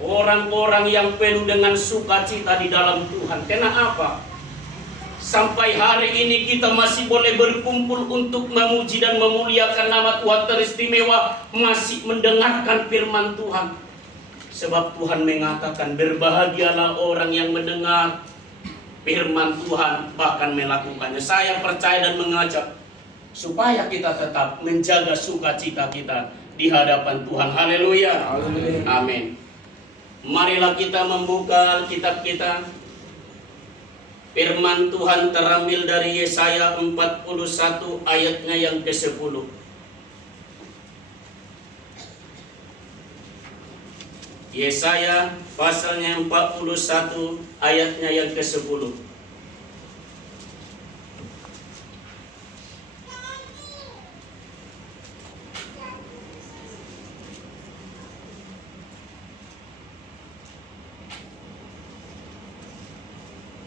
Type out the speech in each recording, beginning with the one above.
Orang-orang yang penuh dengan sukacita di dalam Tuhan. Kenapa? Sampai hari ini kita masih boleh berkumpul untuk memuji dan memuliakan nama Tuhan teristimewa, masih mendengarkan firman Tuhan. Sebab Tuhan mengatakan, berbahagialah orang yang mendengar firman Tuhan bahkan melakukannya. Saya percaya dan mengajak supaya kita tetap menjaga sukacita kita di hadapan Tuhan. Haleluya. Amin. Marilah kita membuka kitab kita. Firman Tuhan terambil dari Yesaya 41 ayatnya yang ke-10. Yesaya pasalnya 41 ayatnya yang ke-10.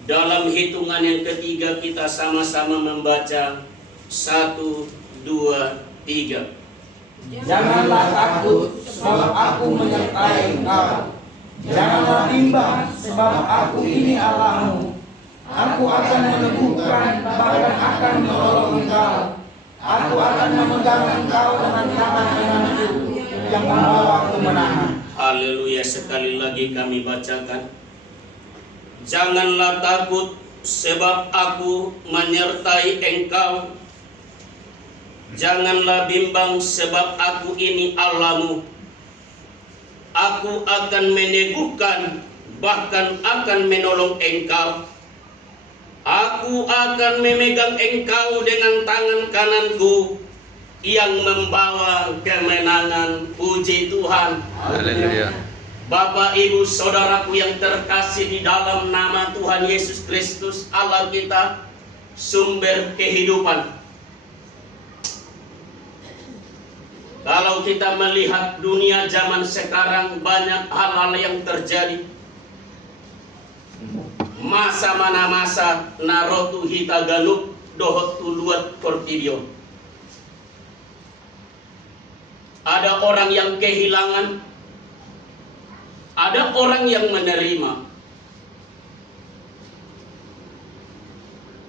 Dalam hitungan yang ketiga kita sama-sama membaca 1, 2, 3. Janganlah takut, sebab aku menyertai engkau. Janganlah bimbang, sebab aku ini Allahmu. Aku akan meneguhkan, bahkan akan menolong engkau. Aku akan memegang engkau dengan tangan kananku yang membawa kemenangan. Haleluya. Sekali lagi kami bacakan. Janganlah takut, sebab aku menyertai engkau. Janganlah bimbang, sebab aku ini Allahmu. Aku akan meneguhkan, bahkan akan menolong engkau. Aku akan memegang engkau dengan tangan kananku yang membawa kemenangan. Puji Tuhan. Haleluya. Bapak, Ibu, Saudaraku yang terkasih di dalam nama Tuhan Yesus Kristus, Allah kita, sumber kehidupan. Kalau kita melihat dunia zaman sekarang, banyak hal-hal yang terjadi. Masa mana masa narotu hita galup dohot tuluat kortidio. Ada orang yang kehilangan, ada orang yang menerima.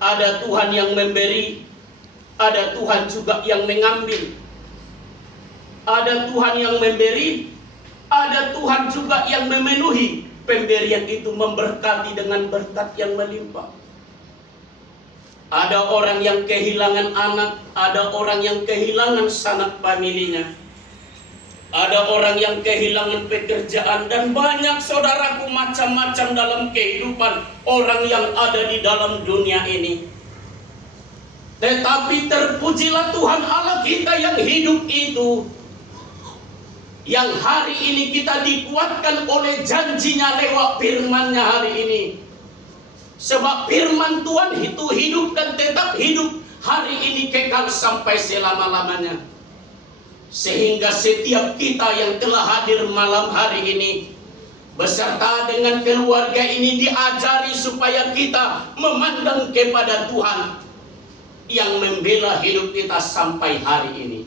Ada Tuhan yang memberi, ada Tuhan juga yang mengambil. Ada Tuhan yang memberi, ada Tuhan juga yang memenuhi. Pemberian itu memberkati dengan berkat yang melimpah. Ada orang yang kehilangan anak, ada orang yang kehilangan sanak familinya. Ada orang yang kehilangan pekerjaan, dan banyak saudaraku macam-macam dalam kehidupan orang yang ada di dalam dunia ini. Tetapi terpujilah Tuhan Allah kita yang hidup itu, yang hari ini kita dikuatkan oleh janjinya lewat firman-Nya hari ini. Sebab firman Tuhan itu hidup dan tetap hidup hari ini kekal sampai selama-lamanya. Sehingga setiap kita yang telah hadir malam hari ini beserta dengan keluarga ini diajari supaya kita memandang kepada Tuhan yang membela hidup kita sampai hari ini.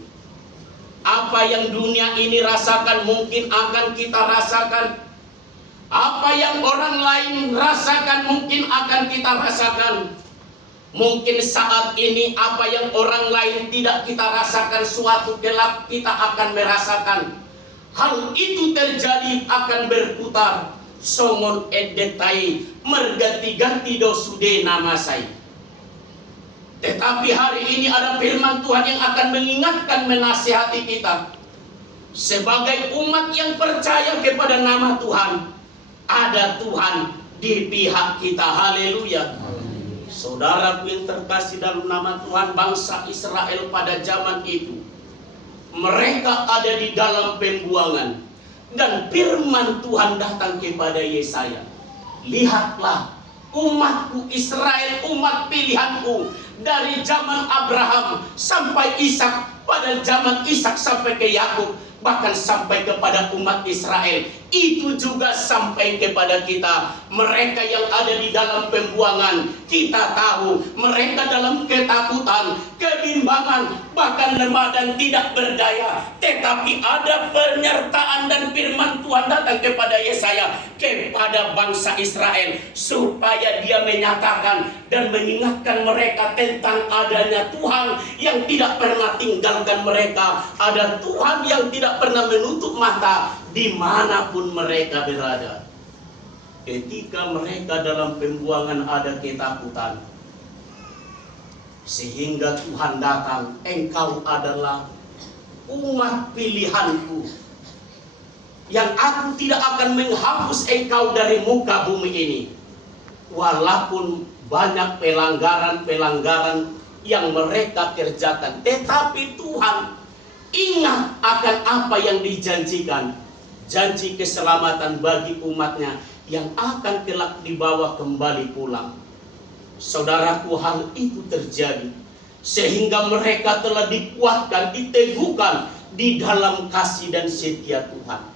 Apa yang dunia ini rasakan mungkin akan kita rasakan. Apa yang orang lain rasakan mungkin akan kita rasakan. Mungkin saat ini apa yang orang lain tidak kita rasakan, suatu kelak kita akan merasakan. Hal itu terjadi akan berputar. Songon edetai merganti-ganti dosude nama saya. Tetapi hari ini ada firman Tuhan yang akan mengingatkan, menasihati kita. Sebagai umat yang percaya kepada nama Tuhan, ada Tuhan di pihak kita. Haleluya. Saudaraku yang terkasih dalam nama Tuhan, bangsa Israel pada zaman itu, mereka ada di dalam pembuangan. Dan firman Tuhan datang kepada Yesaya. Lihatlah, umatku Israel, umat pilihanku, dari zaman Abraham sampai Ishak, pada zaman Ishak sampai ke Yakub, bahkan sampai kepada umat Israel, itu juga sampai kepada kita. Mereka yang ada di dalam pembuangan, kita tahu mereka dalam ketakutan, kebimbangan, bahkan lemah dan tidak berdaya. Tetapi ada penyertaan dan firman Tuhan datang kepada Yesaya, kepada bangsa Israel, supaya dia menyatakan dan mengingatkan mereka tentang adanya Tuhan yang tidak pernah tinggalkan mereka. Ada Tuhan yang tidak pernah menutup mata dimanapun mereka berada. Ketika mereka dalam pembuangan ada ketakutan, sehingga Tuhan datang, engkau adalah umat pilihanku, yang aku tidak akan menghapus engkau dari muka bumi ini. Walaupun banyak pelanggaran-pelanggaran yang mereka kerjakan, tetapi Tuhan ingat akan apa yang dijanjikan, janji keselamatan bagi umatnya yang akan kelak dibawa kembali pulang. Saudaraku, hal itu terjadi sehingga mereka telah dikuatkan, diteguhkan di dalam kasih dan setia Tuhan.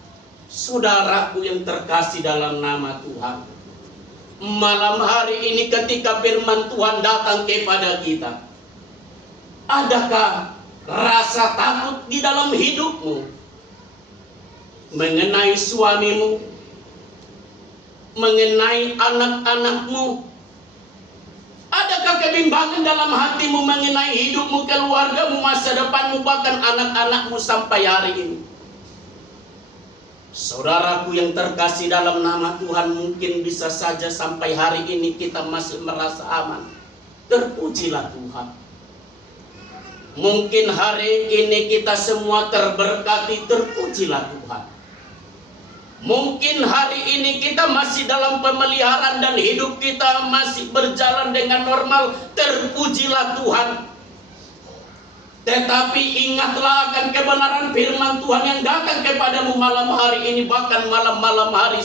Saudaraku yang terkasih dalam nama Tuhan, malam hari ini ketika firman Tuhan datang kepada kita, adakah rasa takut di dalam hidupmu mengenai suamimu, mengenai anak-anakmu? Adakah kebimbangan dalam hatimu mengenai hidupmu, keluargamu, masa depanmu, bahkan anak-anakmu sampai hari ini? Saudaraku yang terkasih dalam nama Tuhan, mungkin bisa saja sampai hari ini kita masih merasa aman. Terpujilah Tuhan. Mungkin hari ini kita semua terberkati, terpujilah Tuhan. Mungkin hari ini kita masih dalam pemeliharaan dan hidup kita masih berjalan dengan normal, terpujilah Tuhan. Tetapi ingatlah akan kebenaran firman Tuhan yang datang kepadamu malam hari ini, bahkan malam-malam hari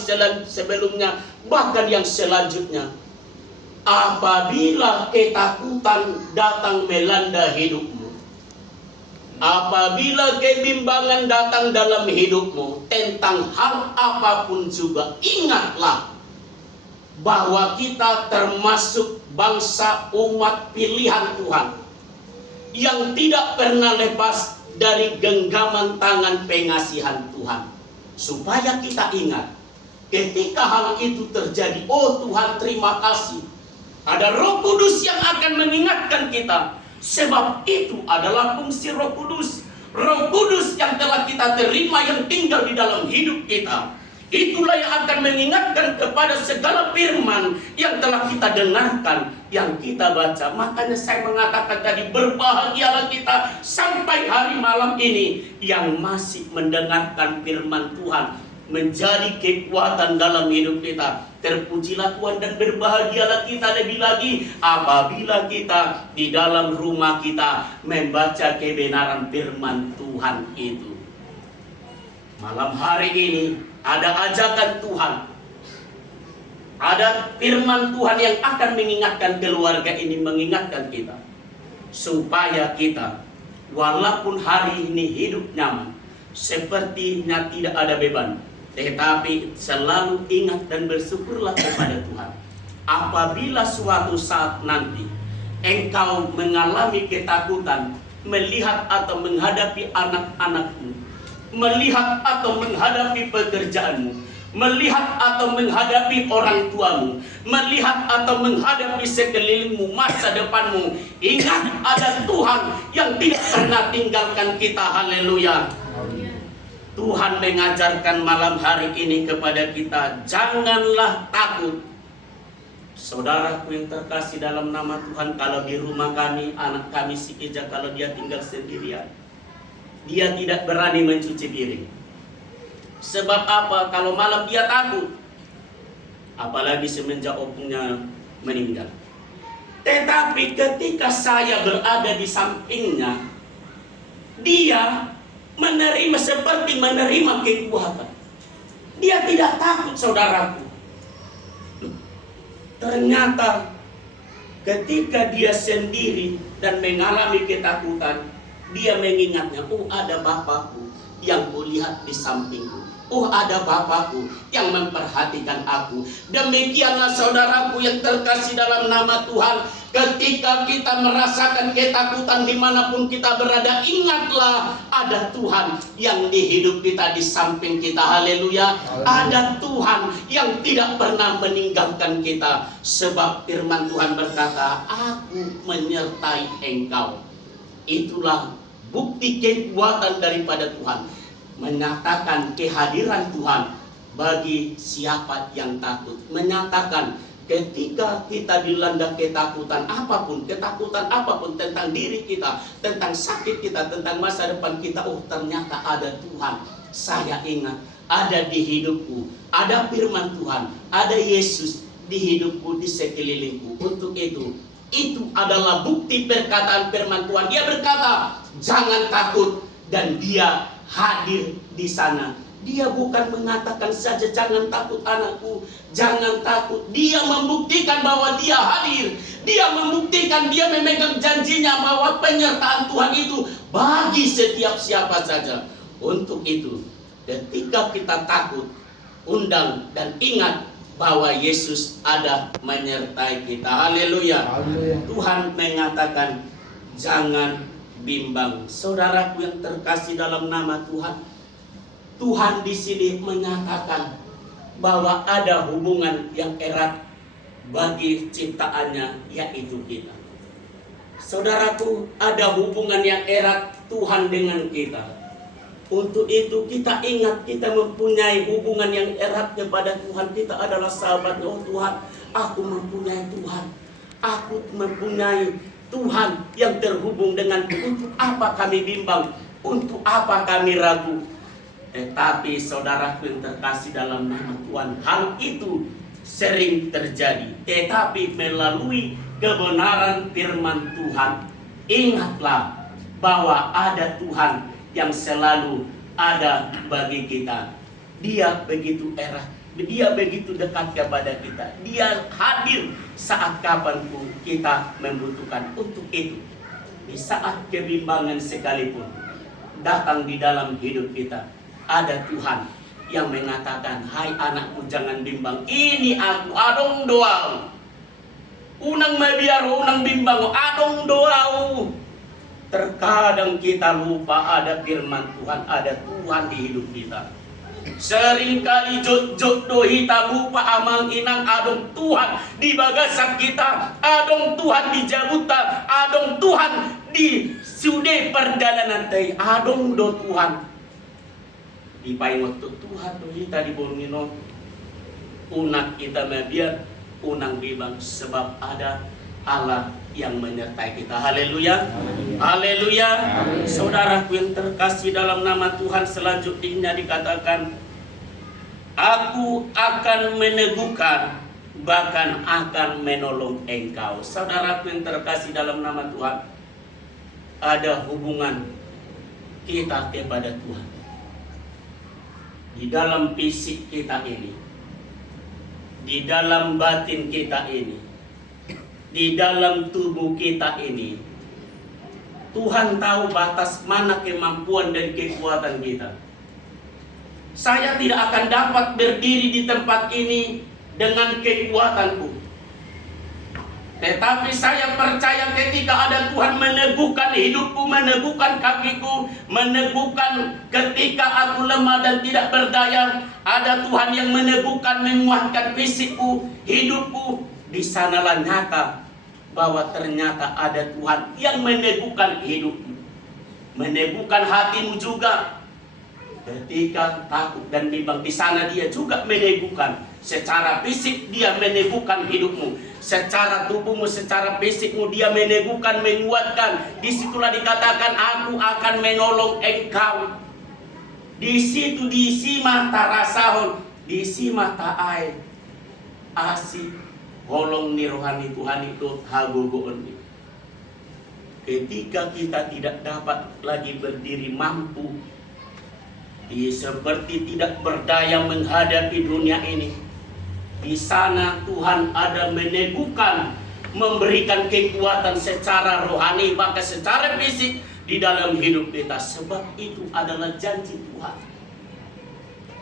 sebelumnya, bahkan yang selanjutnya. Apabila ketakutan datang melanda hidupmu, apabila kebimbangan datang dalam hidupmu tentang hal apapun juga, ingatlah bahwa kita termasuk bangsa umat pilihan Tuhan yang tidak pernah lepas dari genggaman tangan pengasihan Tuhan. Supaya kita ingat, ketika hal itu terjadi, oh Tuhan terima kasih, ada Roh Kudus yang akan mengingatkan kita. Sebab itu adalah fungsi Roh Kudus. Roh Kudus yang telah kita terima, yang tinggal di dalam hidup kita, itulah yang akan mengingatkan kepada segala firman yang telah kita dengarkan, yang kita baca. Makanya saya mengatakan tadi, berbahagialah kita sampai hari malam ini yang masih mendengarkan firman Tuhan, menjadi kekuatan dalam hidup kita. Terpujilah Tuhan dan berbahagialah kita lebih lagi apabila kita di dalam rumah kita membaca kebenaran firman Tuhan itu. Malam hari ini ada ajakan Tuhan, ada firman Tuhan yang akan mengingatkan keluarga ini, mengingatkan kita, supaya kita walaupun hari ini hidup nyaman, sepertinya tidak ada beban, tetapi selalu ingat dan bersyukurlah kepada Tuhan. Apabila suatu saat nanti engkau mengalami ketakutan melihat atau menghadapi anak-anakmu, melihat atau menghadapi pekerjaanmu, melihat atau menghadapi orang tuamu, melihat atau menghadapi sekelilingmu, masa depanmu, ingat ada Tuhan yang tidak pernah tinggalkan kita. Haleluya. Tuhan mengajarkan malam hari ini kepada kita, janganlah takut. Saudaraku yang terkasih dalam nama Tuhan, kalau di rumah kami, anak kami si Eja, kalau dia tinggal sendirian, dia tidak berani mencuci piring. Sebab apa? Kalau malam dia takut. Apalagi semenjak opungnya meninggal. Tetapi ketika saya berada di sampingnya, dia menerima seperti menerima kekuatan. Dia tidak takut, saudaraku. Ternyata ketika dia sendiri dan mengalami ketakutan, dia mengingatnya, oh ada Bapakku yang kulihat di sampingku. Oh, ada Bapakku yang memperhatikan aku. Demikianlah saudaraku yang terkasih dalam nama Tuhan, ketika kita merasakan ketakutan dimanapun kita berada, ingatlah ada Tuhan yang di hidup kita, di samping kita. Haleluya. Ada Tuhan yang tidak pernah meninggalkan kita. Sebab firman Tuhan berkata, aku menyertai engkau. Itulah bukti kekuatan daripada Tuhan, menyatakan kehadiran Tuhan bagi siapa yang takut. Menyatakan ketika kita dilanda ketakutan apapun tentang diri kita, tentang sakit kita, tentang masa depan kita, oh ternyata ada Tuhan. Saya ingat ada di hidupku, ada firman Tuhan, ada Yesus di hidupku, di sekelilingku. Untuk itu adalah bukti perkataan firman Tuhan. Dia berkata, jangan takut, dan dia hadir di sana. Dia bukan mengatakan saja jangan takut anakku, jangan takut. Dia membuktikan bahwa dia hadir. Dia membuktikan, dia memegang janjinya bahwa penyertaan Tuhan itu bagi setiap siapa saja. Untuk itu, ketika kita takut, undang dan ingat bahwa Yesus ada menyertai kita. Haleluya. Tuhan mengatakan jangan bimbang. Saudaraku yang terkasih dalam nama Tuhan, Tuhan di sini menyatakan bahwa ada hubungan yang erat bagi ciptaannya, yaitu kita. Saudaraku, ada hubungan yang erat Tuhan dengan kita. Untuk itu kita ingat, kita mempunyai hubungan yang erat kepada Tuhan. Kita adalah sahabat. Oh Tuhan, aku mempunyai Tuhan. Aku mempunyai Tuhan yang terhubung dengan. Untuk apa kami bimbang? Untuk apa kami ragu? Tetapi saudaraku yang terkasih dalam nama Tuhan, hal itu sering terjadi. Tetapi melalui kebenaran firman Tuhan, ingatlah bahwa ada Tuhan yang selalu ada bagi kita. Dia begitu erat, dia begitu dekat kepada kita. Dia hadir saat kapanpun kita membutuhkan. Untuk itu, di saat kebimbangan sekalipun datang di dalam hidup kita, ada Tuhan yang mengatakan, hai anakku, jangan bimbang. Ini aku, adong doau. Unang mabiaro, unang bimbang, adong doau. Terkadang kita lupa ada firman Tuhan, ada Tuhan di hidup kita. Seringkali jod dohita lupa amang inang adong Tuhan di bagasan kita, adong Tuhan di jabuta, adong Tuhan di sude perjalanan teh, adong do Tuhan di paingot Tuhan dohita di bolngino. Unak kita mabiar, unang bibang, sebab ada Allah yang menyertai kita. Haleluya. Haleluya. Saudaraku yang terkasih dalam nama Tuhan, selanjutnya dikatakan, aku akan meneguhkan, bahkan akan menolong engkau. Saudaraku yang terkasih dalam nama Tuhan, ada hubungan kita kepada Tuhan. Di dalam fisik kita ini, di dalam batin kita ini, di dalam tubuh kita ini, Tuhan tahu batas mana kemampuan dan kekuatan kita. Saya tidak akan dapat berdiri di tempat ini dengan kekuatanku, tetapi saya percaya ketika ada Tuhan meneguhkan hidupku, meneguhkan kakiku, meneguhkan ketika aku lemah dan tidak berdaya, ada Tuhan yang meneguhkan, menguatkan fisikku, hidupku. Di sanalah nyata bahwa ternyata ada Tuhan yang meneguhkan hidupmu, meneguhkan hatimu juga. Ketika takut dan bimbang, di sana dia juga meneguhkan. Secara fisik dia meneguhkan hidupmu, secara tubuhmu, secara fisikmu dia meneguhkan, menguatkan. Disitulah dikatakan, aku akan menolong engkau. Di situ diisi mata rasahon, diisi mata air, asik, holong ni rohani Tuhan itu hagogoon. Ketika kita tidak dapat lagi berdiri mampu, seperti tidak berdaya menghadapi dunia ini, di sana Tuhan ada meneguhkan, memberikan kekuatan secara rohani, bahkan secara fisik di dalam hidup kita. Sebab itu adalah janji Tuhan.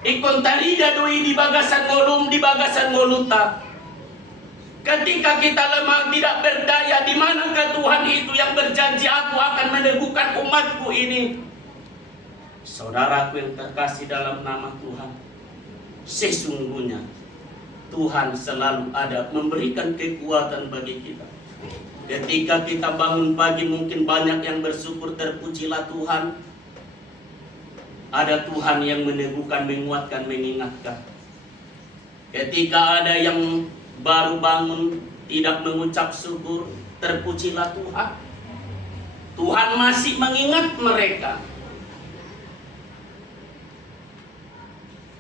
Ikon tarida doi di bagasan ngoluta. Ketika kita lemah tidak berdaya, di manakah Tuhan itu yang berjanji aku akan meneguhkan umatku ini? Saudaraku yang terkasih dalam nama Tuhan, sesungguhnya Tuhan selalu ada memberikan kekuatan bagi kita. Ketika kita bangun pagi mungkin banyak yang bersyukur, terpujilah Tuhan. Ada Tuhan yang meneguhkan, menguatkan, mengingatkan. Ketika ada yang baru bangun tidak mengucap syukur, terpujilah Tuhan. Tuhan masih mengingat mereka.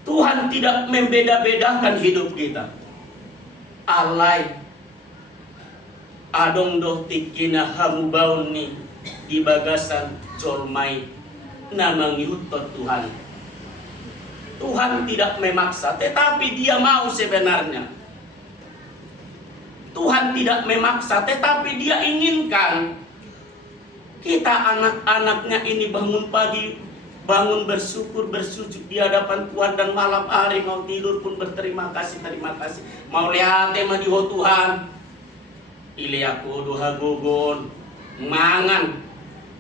Tuhan tidak membeda-bedakan hidup kita. Alai adong doh tikina hamubauni di bagasan colmai nama ngihutot Tuhan. Tuhan tidak memaksa, tetapi Dia mau sebenarnya. Tuhan tidak memaksa, tetapi Dia inginkan kita anak-anaknya ini bangun pagi, bangun bersyukur, bersujud di hadapan Tuhan, dan malam hari mau tidur pun berterima kasih, terima kasih. Mau lihat tema di Tuhan, iliaku doha gogon, mangan,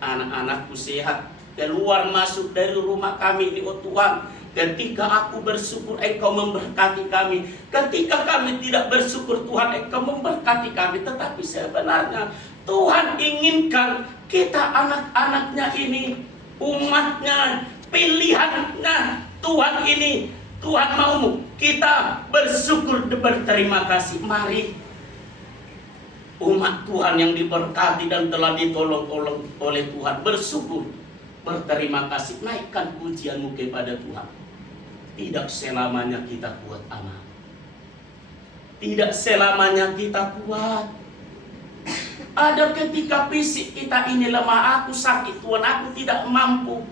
anak-anakku sehat, keluar masuk dari rumah kami ini Tuhan. Ketika aku bersyukur, Engkau memberkati kami. Ketika kami tidak bersyukur, Tuhan, Engkau memberkati kami. Tetapi sebenarnya Tuhan inginkan kita anak-anaknya ini, umatnya, pilihannya Tuhan ini. Tuhan mau kita bersyukur, berterima kasih. Mari umat Tuhan yang diberkati dan telah ditolong oleh Tuhan, bersyukur, berterima kasih, naikkan pujianmu kepada Tuhan. Tidak selamanya kita kuat, anak. Tidak selamanya kita kuat. Ada ketika fisik kita ini lemah, aku sakit Tuhan, aku tidak mampu.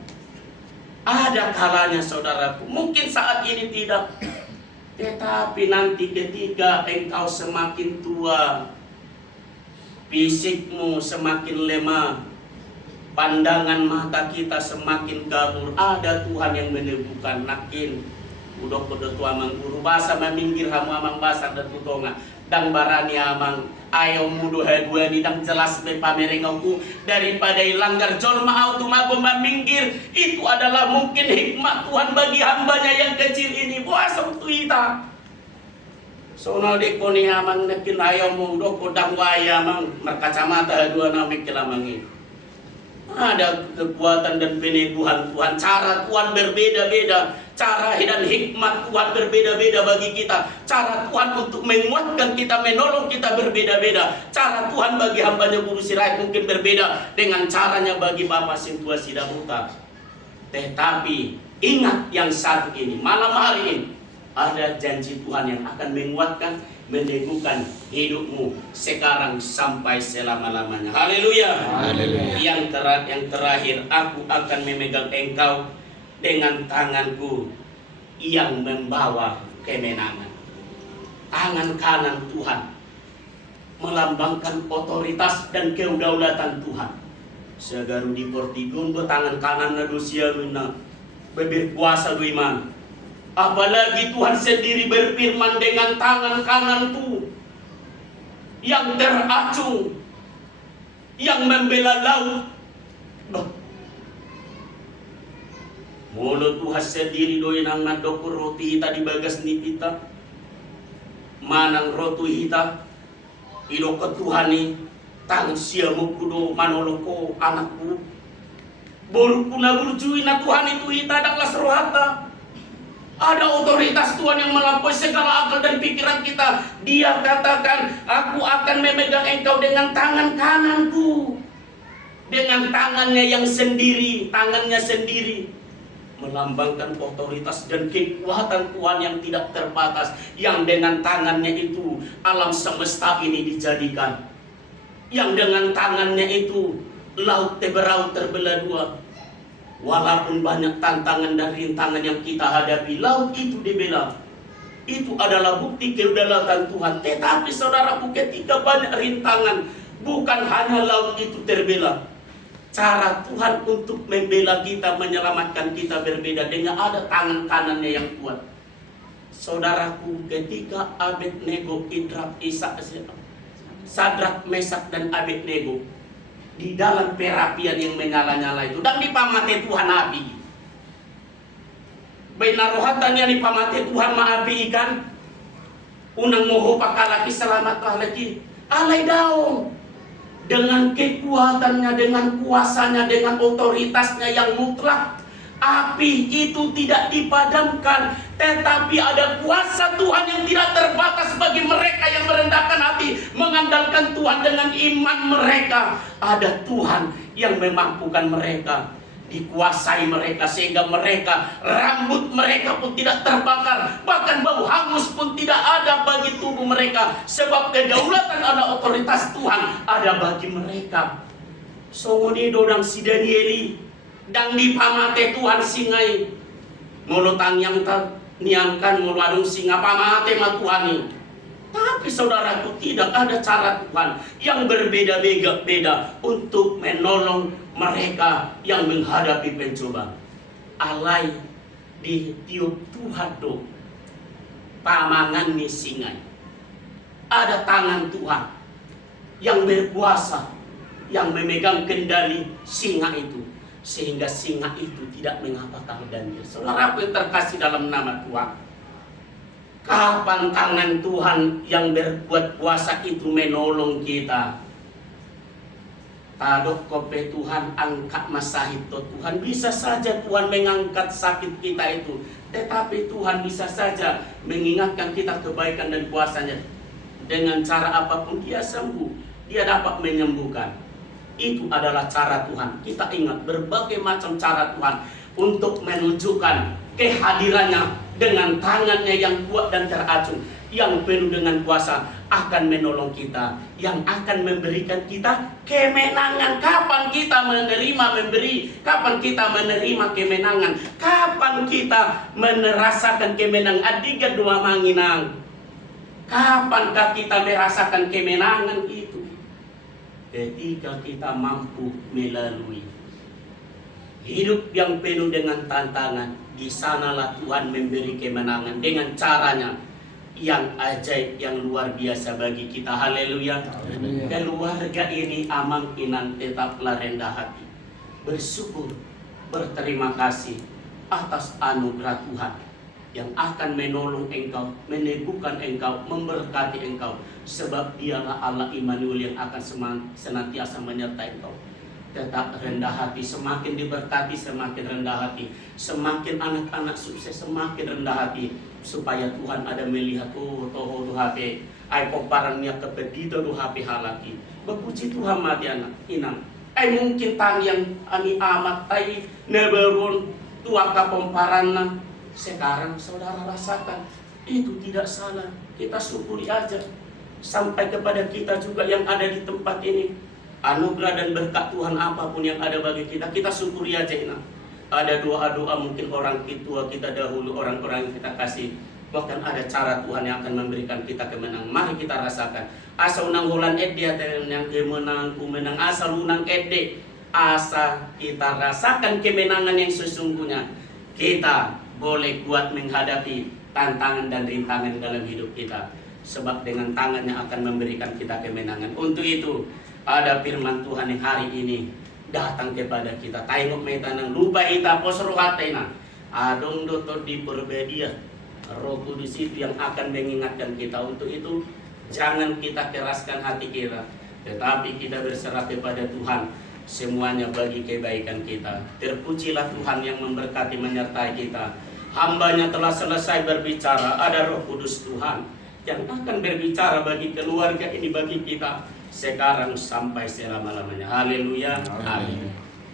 Ada kalanya saudaraku, mungkin saat ini tidak. Tetapi nanti ketika engkau semakin tua, fisikmu semakin lemah, pandangan mata kita semakin kabur, ada Tuhan yang meneguhkan. Nakin udah tua amang guru basa meminggir hamu amang basa dan tutonga dang barani amang ayo mudo hedua ni dang jelas be pamerengauku daripada ilanggar jolma autu mago meminggir. Itu adalah mungkin hikmat Tuhan bagi hambanya yang kecil ini. Buasam tuita sonal dekoni amang nakin ayo mudo kodang waya amang merkacamata hedua namik kelamangi. Ada kekuatan dan peneguhan Tuhan. Cara Tuhan berbeda-beda. Cara dan hikmat Tuhan berbeda-beda bagi kita. Cara Tuhan untuk menguatkan kita, menolong kita berbeda-beda. Cara Tuhan bagi hambanya Guru Sirait mungkin berbeda dengan caranya bagi Bapak Sintua Sidamuta. Tetapi ingat yang satu ini, malam hari ini ada janji Tuhan yang akan menguatkan, meneguhkan hidupmu sekarang sampai selama-lamanya. Haleluya. Haleluya. Yang terakhir, aku akan memegang engkau dengan tanganku yang membawa kemenangan. Tangan kanan Tuhan melambangkan otoritas dan kedaulatan Tuhan. Segaru di Portigumbo tangan kanan na dosia luna berkuasa duiman. Apalagi Tuhan sendiri berfirman dengan tangan kananku yang teracung, yang membela laut. Mulut Tuhan sendiri doi nang nadokur roti hita di bagas ni kita. Manang roti hita ilo ke Tuhan ni tang siamu kudo manoloko anakku. Bolku na burjui na Tuhan itu hita daklas rohata. Ada otoritas Tuhan yang melampaui segala akal dan pikiran kita. Dia katakan, aku akan memegang engkau dengan tangan kananku. Dengan tangannya yang sendiri, tangannya sendiri. Melambangkan otoritas dan kekuatan Tuhan yang tidak terbatas. Yang dengan tangannya itu alam semesta ini dijadikan. Yang dengan tangannya itu laut Teberau terbelah dua. Walaupun banyak tantangan dan rintangan yang kita hadapi, laut itu dibela. Itu adalah bukti kedaulatan Tuhan. Tetapi saudaraku, ketika banyak rintangan, bukan hanya laut itu terbela, cara Tuhan untuk membela kita, menyelamatkan kita berbeda dengan ada tangan kanannya yang kuat. Saudaraku, ketika Abednego, Sadrak, Mesak dan Abednego di dalam perapian yang menyala-nyala itu, dan dipamati Tuhan api. Benarohatannya dipamati Tuhan maapi ikan. Unang moho pakalaki selamatlah lagi. Alay daong. Dengan kekuatannya, dengan kuasanya, dengan otoritasnya yang mutlak, api itu tidak dipadamkan. Tetapi ada kuasa Tuhan yang tidak terbatas bagi mereka yang merendahkan hati, mengandalkan Tuhan dengan iman mereka. Ada Tuhan yang memampukan mereka, dikuasai mereka, sehingga mereka, rambut mereka pun tidak terbakar, bahkan bau hangus pun tidak ada bagi tubuh mereka, sebab kedaulatan ada otoritas Tuhan ada bagi mereka. Songonido dan si Danieli dan dipamate Tuhan singai mulutang yang niangkan muladung singa pamate ma Tuhani. Tapi saudaraku, tidak ada cara Tuhan yang berbeda-beda untuk menolong mereka yang menghadapi pencoba. Alai di tiup Tuhan do pamangan ni singai. Ada tangan Tuhan yang berkuasa, yang memegang kendali singa itu, sehingga singa itu tidak mengapakan Daniel. Saudaraku yang terkasih dalam nama Tuhan, kapan tangan Tuhan yang berbuat kuasa itu menolong kita? Tadok kope Tuhan angkat masahit Tuhan. Bisa saja Tuhan mengangkat sakit kita itu, tetapi Tuhan bisa saja mengingatkan kita kebaikan dan kuasanya. Dengan cara apapun dia sembuh, dia dapat menyembuhkan. Itu adalah cara Tuhan. Kita ingat berbagai macam cara Tuhan untuk menunjukkan kehadirannya dengan tangannya yang kuat dan teracung, yang penuh dengan kuasa, akan menolong kita, yang akan memberikan kita kemenangan. Kapan kita kapan kita menerima kemenangan, kapan kita merasakan kemenangan. Adiga dua manginang, kapankah kita merasakan kemenangan itu? Ketika kita mampu melalui hidup yang penuh dengan tantangan. Di sanalah Tuhan memberi kemenangan dengan caranya yang ajaib, yang luar biasa bagi kita. Haleluya. Keluarga ini amang inang tetaplah rendah hati, bersyukur, berterima kasih atas anugerah Tuhan yang akan menolong engkau, meneguhkan engkau, memberkati engkau, sebab dialah Allah Immanuel yang akan senantiasa menyertai engkau. Tetap rendah hati, semakin diberkati semakin rendah hati, semakin anak-anak sukses semakin rendah hati, supaya Tuhan ada melihat toho HP ai komparannya kepedito do HP halaki. Berpuji Tuhan mati anak inang. Mungkin tang yang ani amat tai neberun tua kapomparanna. Sekarang saudara rasakan itu tidak salah. Kita syukuri aja. Sampai kepada kita juga yang ada di tempat ini, anugerah dan berkat Tuhan apapun yang ada bagi kita, kita syukuri aja. Ada doa-doa mungkin orang tua kita dahulu, orang-orang yang kita kasih, bahkan ada cara Tuhan yang akan memberikan kita kemenangan. Mari kita rasakan. Asa unang hulan edde yang kemenang kumenang, asa lunang edde, asa kita rasakan kemenangan yang sesungguhnya. Kita boleh kuat menghadapi tantangan dan rintangan dalam hidup kita, sebab dengan tangannya akan memberikan kita kemenangan. Untuk itu ada firman Tuhan yang hari ini datang kepada kita. Tengok metanang lupa ita posro hatena. Adong dotor di perbedia. Roh Kudus itu yang akan mengingatkan kita. Untuk itu jangan kita keraskan hati kita, tetapi kita berserah kepada Tuhan. Semuanya bagi kebaikan kita. Terpujilah Tuhan yang memberkati menyertai kita. Hambanya telah selesai berbicara. Ada Roh Kudus Tuhan yang akan berbicara bagi keluarga ini, bagi kita sekarang sampai selama-lamanya. Haleluya. Amin.